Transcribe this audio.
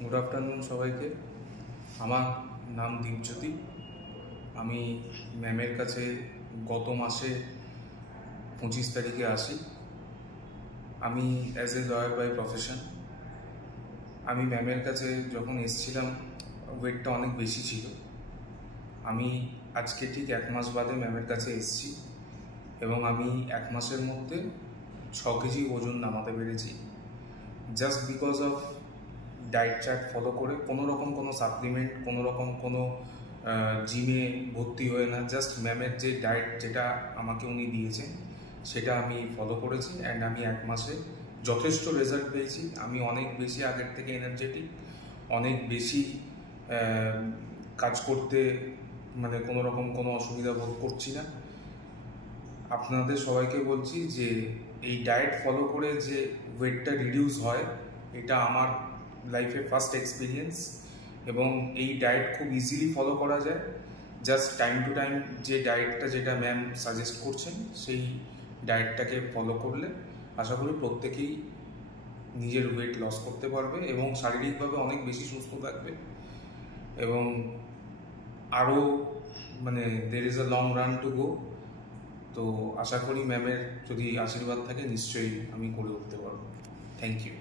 Good afternoon সবাইকে। আমার নাম দীপজ্যোতি। আমি ম্যামের কাছে গত মাসে 25 তারিখে আসি। আমি as a lawyer by profession. আমি ম্যামের কাছে যখন এসেছিলাম ওয়েটটা অনেক বেশি ছিল। আমি আজকে ঠিক 1 মাস বাদে ম্যামের কাছে এসেছি এবং আমি 1 মাসের মধ্যে 6 কেজি ওজন নামাতে পেরেছি, just because of diet chart follow করে, কোনো রকম কোনো সাপ্লিমেন্ট, কোনো রকম কোনো জিমে ভর্তি হয়ে না। জাস্ট ম্যামের যে ডায়েট যেটা আমাকে উনি দিয়েছেন সেটা আমি ফলো করেছি অ্যান্ড আমি 1 মাসে যথেষ্ট রেজাল্ট পেয়েছি। আমি অনেক বেশি আগের থেকে এনার্জেটিক, অনেক বেশি কাজ করতে মানে কোনো রকম কোনো অসুবিধা বোধ করছি না। আপনাদের সবাইকে বলছি যে এই ডায়েট ফলো করে যে ওয়েটটা রিডিউস হয়, এটা আমার লাইফে ফার্স্ট এক্সপিরিয়েন্স এবং এই ডায়েট খুব ইজিলি ফলো করা যায়। জাস্ট টাইম টু টাইম যে ডায়েটটা যেটা ম্যাম সাজেস্ট করছেন সেই ডায়েটটাকে ফলো করলে আশা করি প্রত্যেকেই নিজের ওয়েট লস করতে পারবে এবং শারীরিকভাবে অনেক বেশি সুস্থ থাকবে এবং আরও মানে there is a long run to go. তো আশা করি ম্যামের যদি আশীর্বাদ থাকে নিশ্চয়ই আমি করে উঠতে পারবো। Thank you.